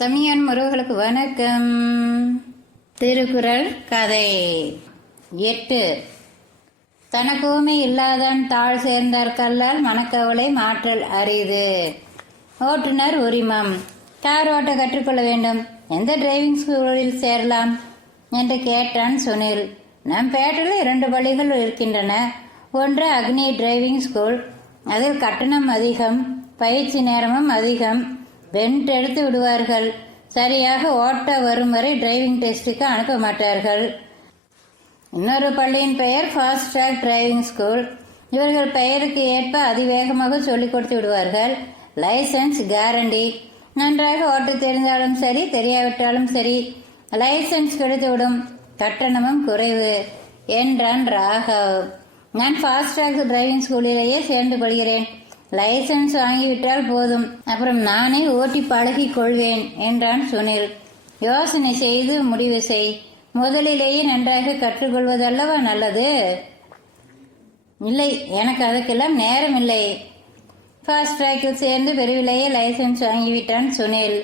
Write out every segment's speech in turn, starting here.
தமிழன் முருகர்களுக்கு வணக்கம். திருக்குறள் கதை 8. தனக்குமே இல்லாதான் தாழ் சேர்ந்தார் கல்லால் மனக்கவலை மாற்றல் அரிது. ஓட்டுநர் உரிமம். கார் ஓட்ட கற்றுக்கொள்ள வேண்டும். எந்த டிரைவிங் ஸ்கூலில் சேரலாம் என்று கேட்டான் சுனில். நம் பேட்டையில் 2 பள்ளிகள் இருக்கின்றன. ஒன்று அக்னி டிரைவிங் ஸ்கூல். அதில் கட்டணம் அதிகம், பயிற்சி நேரமும் அதிகம். பென்ட் எடுத்து விடுவார்கள். சரியாக ஓட்ட வரும் வரை டிரைவிங் டெஸ்டுக்கு அனுப்ப மாட்டார்கள். இன்னொரு பள்ளியின் பெயர் ஃபாஸ்ட் ட்ராக் டிரைவிங் ஸ்கூல். இவர்கள் பெயருக்கு ஏற்ப அதிவேகமாக சொல்லிக் கொடுத்து விடுவார்கள். License guarantee. நன்றாக ஓட்ட தெரிந்தாலும் சரி, தெரியாவிட்டாலும் சரி, லைசன்ஸ் கிடைத்துவிடும். கட்டணமும் குறைவு என்றான் ராகவ். நான் ஃபாஸ்ட் ட்ராக் டிரைவிங் ஸ்கூலிலேயே சேர்ந்து கொள்கிறேன். லைசன்ஸ் வாங்கிவிட்டால் போதும், அப்புறம் நானே ஓட்டி பழகிக் கொள்வேன் என்றான் சுனில். யோசனை செய்து முடிவு செய். முதலிலேயே நன்றாக கற்றுக்கொள்வதல்லவா நல்லது. இல்லை, எனக்கு அதுக்கெல்லாம் நேரம் இல்லை. ஃபாஸ்ட் ட்ராக்கில் சேர்ந்து பெருவிலேயே லைசன்ஸ் வாங்கிவிட்டான் சுனில்.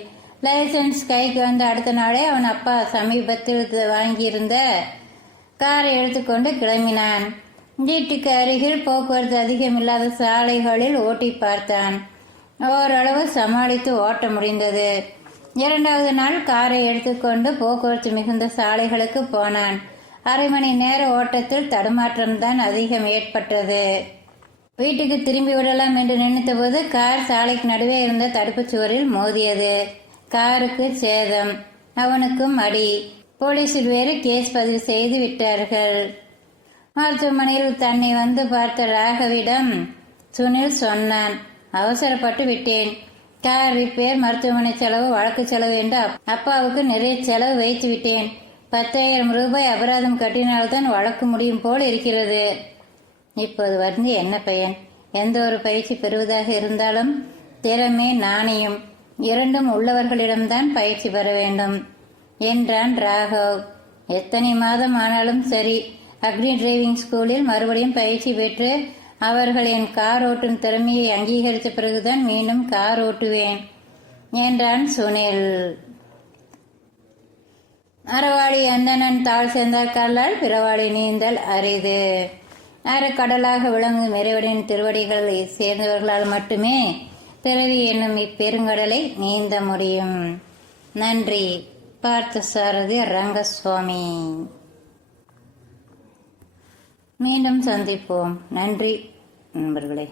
லைசன்ஸ் கைக்கு வந்த அடுத்த நாளே அவன் அப்பா சமீபத்தில் வாங்கியிருந்த காரை எடுத்துக்கொண்டு கிளம்பினான். வீட்டுக்கு அருகில் போக்குவரத்து அதிகமில்லாத சாலைகளில் ஓட்டி பார்த்தான். ஓரளவு சமாளித்து ஓட்ட முடிந்தது. 2வது நாள் காரை எடுத்துக்கொண்டு போக்குவரத்து மிகுந்த சாலைகளுக்கு போனான். அரை மணி நேர ஓட்டத்தில் தடுமாற்றம்தான் அதிகம் ஏற்பட்டது. வீட்டுக்கு திரும்பி விடலாம் என்று நினைத்த போது கார் சாலைக்கு நடுவே இருந்த தடுப்புச் சுவரில் மோதியது. காருக்கு சேதம், அவனுக்கும் அடி. போலீசில் வேறு கேஸ் பதிவு செய்து விட்டார்கள். மருத்துவமனையில் தன்னை வந்து பார்த்த ராகவிடம் சுனில் சொன்னான். அவசரப்பட்டு விட்டேன். கார் ரிப்பேர், மருத்துவமனை செலவு, வழக்கு செலவு என்று அப்பாவுக்கு நிறைய செலவு வைத்து விட்டேன். 10,000 ரூபாய் அபராதம் கட்டினால்தான் வழக்கு முடியும் போல் இருக்கிறது. இப்போது வந்து என்ன பயன்? எந்த ஒரு பயிற்சி பெறுவதாக இருந்தாலும் திறமை, நாணயம் இரண்டும் உள்ளவர்களிடம்தான் பயிற்சி பெற வேண்டும் என்றான் ராகவ். எத்தனை மாதம் ஆனாலும் சரி, அக்னி டிரைவிங் ஸ்கூலில் மறுபடியும் பயிற்சி பெற்று அவர்கள் என் கார் ஓட்டும் திறமையை அங்கீகரித்த பிறகுதான் மீண்டும் கார் ஓட்டுவேன் என்றான் சுனில். அறவாளி அந்தணன் தாழ் சேர்ந்தார் கல்லால் பிறவாளி நீந்தல் அரிது. அறக்கடலாக விளங்கும் இறைவனின் திருவடிகளை சேர்ந்தவர்களால் மட்டுமே பிறவி என்னும் இப்பெருங்கடலை நீந்த முடியும். நன்றி. பார்த்தசாரதி ரங்கசுவாமி. மீண்டும் சந்திப்போம். நன்றி நண்பர்களே.